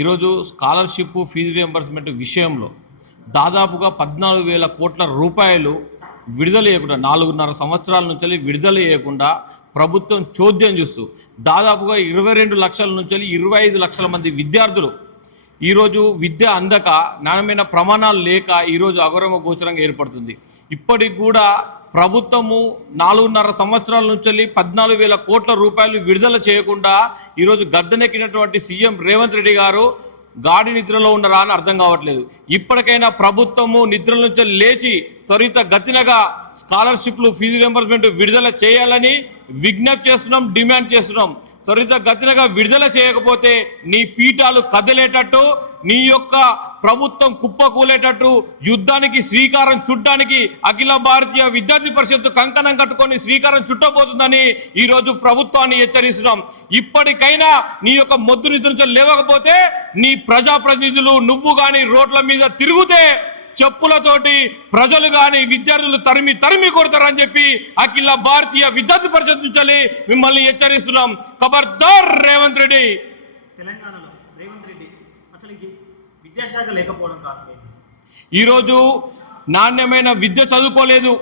ఈరోజు scholarship fees reimbursement విషయంలో దాదాపుగా 14,000 కోట్ల రూపాయలు విడుదల చేయకుండా 4.5 సంవత్సరాల నుంచి విడుదల చేయకుండా ప్రభుత్వం చోద్యం చూస్తూ దాదాపుగా 22 లక్షల నుంచి 25 లక్షల మంది విద్యార్థులు ఈరోజు విద్య అందక నాణ్యమైన ప్రమాణాలు లేక ఈరోజు అగౌరవ గోచరంగా ఏర్పడుతుంది. ఇప్పటికి కూడా ప్రభుత్వము 4.5 సంవత్సరాల నుంచి 14,000 కోట్ల రూపాయలు విడుదల చేయకుండా ఈరోజు గద్దెనెక్కినటువంటి సీఎం రేవంత్ రెడ్డి గారు గాడి నిద్రలో ఉన్నారా అని అర్థం కావట్లేదు. ఇప్పటికైనా ప్రభుత్వము నిద్ర నుంచి లేచి త్వరిత గతినగా స్కాలర్షిప్లు ఫీజు రియంబర్స్మెంట్ విడుదల చేయాలని విజ్ఞప్తి చేస్తున్నాం, డిమాండ్ చేస్తున్నాం. త్వరిత గతినగా విడుదల చేయకపోతే నీ పీఠాలు కదిలేటట్టు, నీ యొక్క ప్రభుత్వం కుప్పకూలేటట్టు యుద్ధానికి శ్రీకారం చుట్టడానికి అఖిల భారతీయ విద్యార్థి పరిషత్తు కంకణం కట్టుకొని శ్రీకారం చుట్టబోతుందని ఈరోజు ప్రభుత్వాన్ని హెచ్చరిస్తున్నాం. ఇప్పటికైనా నీ యొక్క మొద్దు నిద్ర నుంచి లేవకపోతే నీ ప్రజాప్రతినిధులు నువ్వు కానీ రోడ్ల మీద తిరుగుతే చెప్పులతోటి ప్రజలు కానీ విద్యార్థులు తరిమి కొడతారని చెప్పి అఖిల భారతీయ విద్యార్థి పరిషత్ నుంచి మిమ్మల్ని హెచ్చరిస్తున్నాం. ఖబర్దార్ రేవంత్ రెడ్డి. తెలంగాణలో రేవంత్ రెడ్డి అసలు విద్యాశాఖ లేకపోవడం కారణం ఈరోజు నాణ్యమైన విద్య చదువుకోలేదు.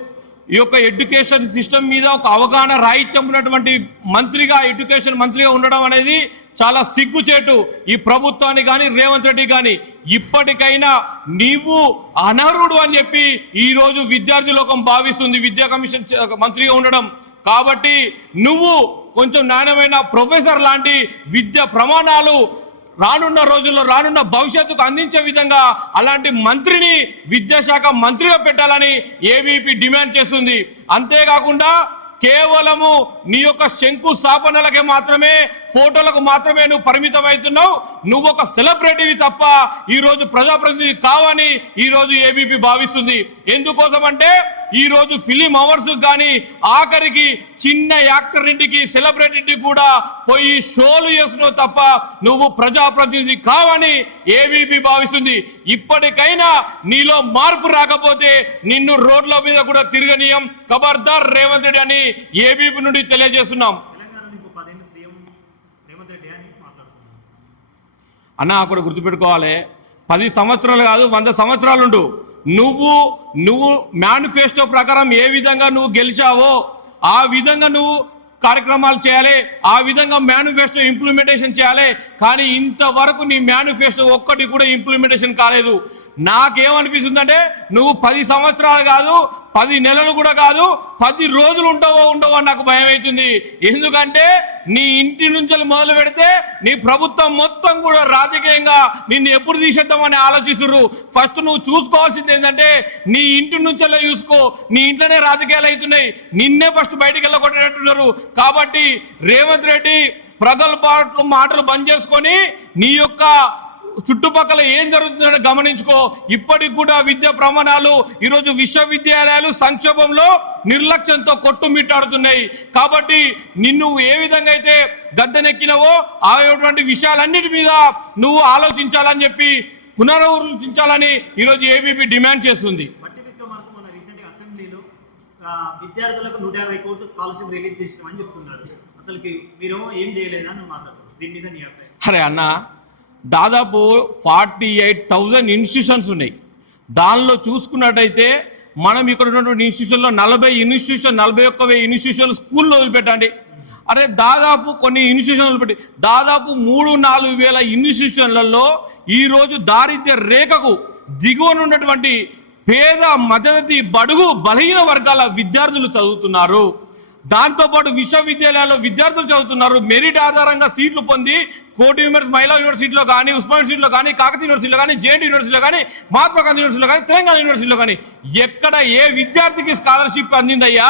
ఈ యొక్క ఎడ్యుకేషన్ సిస్టమ్ మీద ఒక అవగాహన రాహిత్యం ఉన్నటువంటి మంత్రిగా, ఎడ్యుకేషన్ మంత్రిగా ఉండడం అనేది చాలా సిగ్గుచేటు ఈ ప్రభుత్వాన్ని కానీ రేవంత్ రెడ్డి కానీ. ఇప్పటికైనా నీవు అనర్హుడు అని చెప్పి ఈరోజు విద్యార్థి లోకం భావిస్తుంది విద్యా కమిషన్ మంత్రిగా ఉండడం. కాబట్టి నువ్వు కొంచెం నాణ్యమైన ప్రొఫెసర్ లాంటి విద్యా ప్రమాణాలు రానున్న రోజుల్లో రానున్న భవిష్యత్తుకు అందించే విధంగా అలాంటి మంత్రిని విద్యాశాఖ మంత్రిగా పెట్టాలని ఏబీపీ డిమాండ్ చేస్తుంది. అంతేకాకుండా కేవలము నీ యొక్క శంకుస్థాపనలకే మాత్రమే, ఫోటోలకు మాత్రమే నువ్వు పరిమితం అవుతున్నావు. నువ్వు ఒక సెలబ్రిటీవి తప్ప ఈరోజు ప్రజాప్రతినిధి కావని ఈరోజు ఏబీపీ భావిస్తుంది. ఎందుకోసం అంటే ఈరోజు ఫిలిం అవర్స్ కానీ ఆఖరికి చిన్న యాక్టర్ ఇంటికి సెలబ్రిటీ కూడా పోయి షోలు చేస్తున్నావు తప్ప నువ్వు ప్రజాప్రతినిధి కావని ఏబీపీ భావిస్తుంది. ఇప్పటికైనా నీలో మార్పు రాకపోతే నిన్ను రోడ్ల మీద కూడా తిరగనీయం. ఖబర్దార్ రేవంత్ రెడ్డి అని ఏబీపీ నుండి తెలియజేస్తున్నాం. అన్న అక్కడ గుర్తుపెట్టుకోవాలి, 10 సంవత్సరాలు కాదు 100 సంవత్సరాలు ఉండు. నువ్వు మేనిఫెస్టో ప్రకారం ఏ విధంగా నువ్వు గెలిచావో ఆ విధంగా నువ్వు కార్యక్రమాలు చేయాలి, ఆ విధంగా మేనిఫెస్టో ఇంప్లిమెంటేషన్ చేయాలి. కానీ ఇంతవరకు నీ మేనిఫెస్టో ఒక్కటి కూడా ఇంప్లిమెంటేషన్ కాలేదు. నాకేమనిపిస్తుందంటే నువ్వు 10 సంవత్సరాలు కాదు, 10 నెలలు కూడా కాదు, 10 రోజులు ఉండవో అని నాకు భయం అవుతుంది. ఎందుకంటే నీ ఇంటి నుంచి మొదలు పెడితే నీ ప్రభుత్వం మొత్తం కూడా రాజకీయంగా నిన్ను ఎప్పుడు తీసేద్దామని ఆలోచిస్తున్నారు. ఫస్ట్ నువ్వు చూసుకోవాల్సింది ఏంటంటే నీ ఇంటి నుంచెల్లా చూసుకో. నీ ఇంట్లోనే రాజకీయాలు అవుతున్నాయి, నిన్నే ఫస్ట్ బయటికి వెళ్ళగొట్టేటట్టున్నారు. కాబట్టి రేవంత్ రెడ్డి ప్రగల్భాలు మాటలు బంద్ చేసుకొని నీ యొక్క చుట్టుపక్కల ఏం జరుగుతుందో గమనించుకో. ఇప్పటికి కూడా విద్యా ప్రమాణాలు ఈరోజు విశ్వవిద్యాలయాలు సంక్షోభంలో నిర్లక్ష్యంతో కొట్టుమిట్టాడుతున్నాయి. కాబట్టి నిన్ను ఏ విధంగా అయితే గద్దెనెక్కినవో ఆయటువంటి విషయాలన్నిటి మీద నువ్వు ఆలోచించాలని చెప్పి పునరాలోచించాలని ఈరోజు ఏబీపీ డిమాండ్ చేస్తుంది. విద్యార్థులకు 150 కోట్లు స్కాలర్షిప్ రిలీజ్ చేసినామని చెప్తున్నారు. అసలు మీరు ఏం చేయలేదని మాట్లాడుతున్నారు. దీని మీద నీ అభిప్రాయం? అరే అన్న, దాదాపు 48,000 ఇన్స్టిట్యూషన్స్ ఉన్నాయి. దానిలో చూసుకున్నట్టయితే మనం ఇక్కడ ఉన్నటువంటి ఇన్స్టిట్యూషన్లో 41,000 ఇన్స్టిట్యూషన్లు స్కూల్లో వదిలిపెట్టండి. అరే దాదాపు కొన్ని ఇన్స్టిట్యూషన్లు వదిలిపెట్టి దాదాపు 3-4 వేల ఇన్స్టిట్యూషన్లలో ఈరోజు దారిద్ర్య రేఖకు దిగువన ఉన్నటువంటి పేద మధ్యతరగతి బడుగు బలహీన వర్గాల విద్యార్థులు చదువుతున్నారు. దాంతోపాటు విశ్వవిద్యాలయాల్లో విద్యార్థులు చదువుతున్నారు. మెరిట్ ఆధారంగా సీట్లు పొంది కోటి మహిళా యూనివర్సిటీలో కానీ, ఉస్మాన్ యూనివర్సిటీలో కానీ, కాకతీయ యూనివర్సిటీలో కానీ, జేఎన్టీ యూనివర్సిటీలో కానీ, మహాత్మా గాంధీ యూనివర్సిటీలో కానీ, తెలంగాణ యూనివర్సిటీలో కానీ ఎక్కడ ఏ విద్యార్థికి స్కాలర్షిప్ అందిందయ్యా?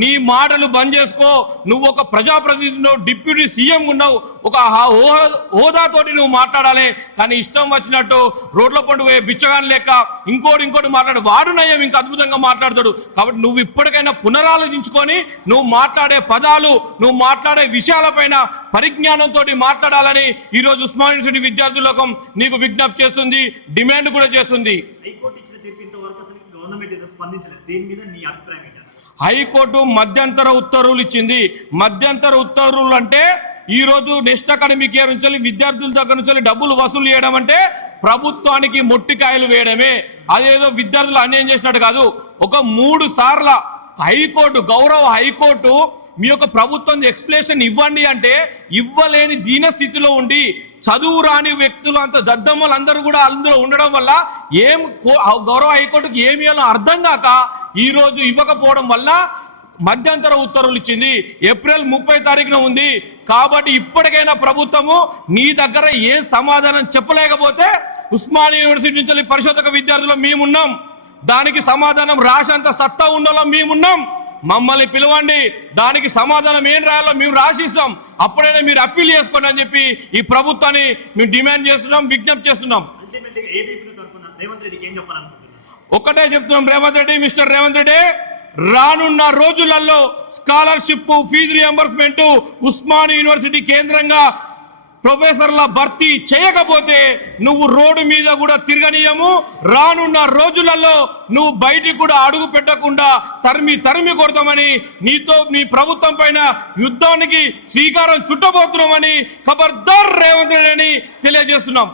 నీ మాటలు బంద్ చేసుకో. నువ్వు ఒక ప్రజాప్రతినిధి, డిప్యూటీ సీఎం ఉన్నావు, ఒక హోదాతోటి నువ్వు మాట్లాడాలి. కానీ ఇష్టం వచ్చినట్టు రోడ్ల పండు బిచ్చగాని లెక్క ఇంకోటి మాట్లాడు. వాడు నయ్యం ఇంకా అద్భుతంగా మాట్లాడతాడు. కాబట్టి నువ్వు ఇప్పటికైనా పునరాలోచించుకొని నువ్వు మాట్లాడే పదాలు, నువ్వు మాట్లాడే విషయాలపైన పరిజ్ఞానంతో మాట్లాడాలని ఈరోజు ఉస్మాన్ యూనివర్సిటీ విద్యార్థుల లోకం నీకు విజ్ఞప్తి చేస్తుంది, డిమాండ్ కూడా చేస్తుంది. హైకోర్టు మధ్యంతర ఉత్తర్వులు ఇచ్చింది. మధ్యంతర ఉత్తర్వులు అంటే ఈరోజు నెక్స్ట్ అకాడమిక్ ఇయర్ నుంచి విద్యార్థుల దగ్గర నుంచి డబ్బులు వసూలు చేయడం అంటే ప్రభుత్వానికి మొట్టికాయలు వేయడమే. అదేదో విద్యార్థులు అన్యాయం చేసినట్టు కాదు. ఒక 3 సార్ల హైకోర్టు, గౌరవ హైకోర్టు మీ యొక్క ప్రభుత్వం ఎక్స్ప్లెనేషన్ ఇవ్వండి అంటే ఇవ్వలేని దీన స్థితిలో ఉండి చదువు రాని వ్యక్తులు అంత దద్దమ్మలు అందరూ కూడా అందులో ఉండడం వల్ల గౌరవ హైకోర్టుకి ఏమి అర్థం కాక ఈరోజు ఇవ్వకపోవడం వల్ల మధ్యంతర ఉత్తర్వులు ఇచ్చింది. ఏప్రిల్ 30 తారీఖున ఉంది. కాబట్టి ఇప్పటికైనా ప్రభుత్వము నీ దగ్గర ఏ సమాధానం చెప్పలేకపోతే ఉస్మానియా యూనివర్సిటీ నుంచి పరిశోధక విద్యార్థులు మేమున్నాం, దానికి సమాధానం రాసేంత సత్తా ఉండాలో మేమున్నాం. మమ్మల్ని పిలవండి, దానికి సమాధానం ఏం రాయాలో మేము రాసిస్తాం, అప్పుడైనా మీరు అప్పీల్ చేసుకోండి అని చెప్పి ఈ ప్రభుత్వాన్ని మేము డిమాండ్ చేస్తున్నాం, విజ్ఞప్తి చేస్తున్నాం. ఒక్కటే చెప్తున్నాం, మిస్టర్ రేవంత్ రెడ్డి రానున్న రోజులలో scholarship, fees reimbursement Osmania university కేంద్రంగా ప్రొఫెసర్ల భర్తీ చేయకపోతే నువ్వు రోడ్డు మీద కూడా తిరగనీయము. రానున్న రోజులలో నువ్వు బయటికి కూడా అడుగు పెట్టకుండా తరిమి కొడతామని, నీతో నీ ప్రభుత్వం పైన యుద్ధానికి శ్రీకారం చుట్టబోతున్నామని ఖబర్దార్ రేవంత్ రెడ్డి అని తెలియజేస్తున్నాం.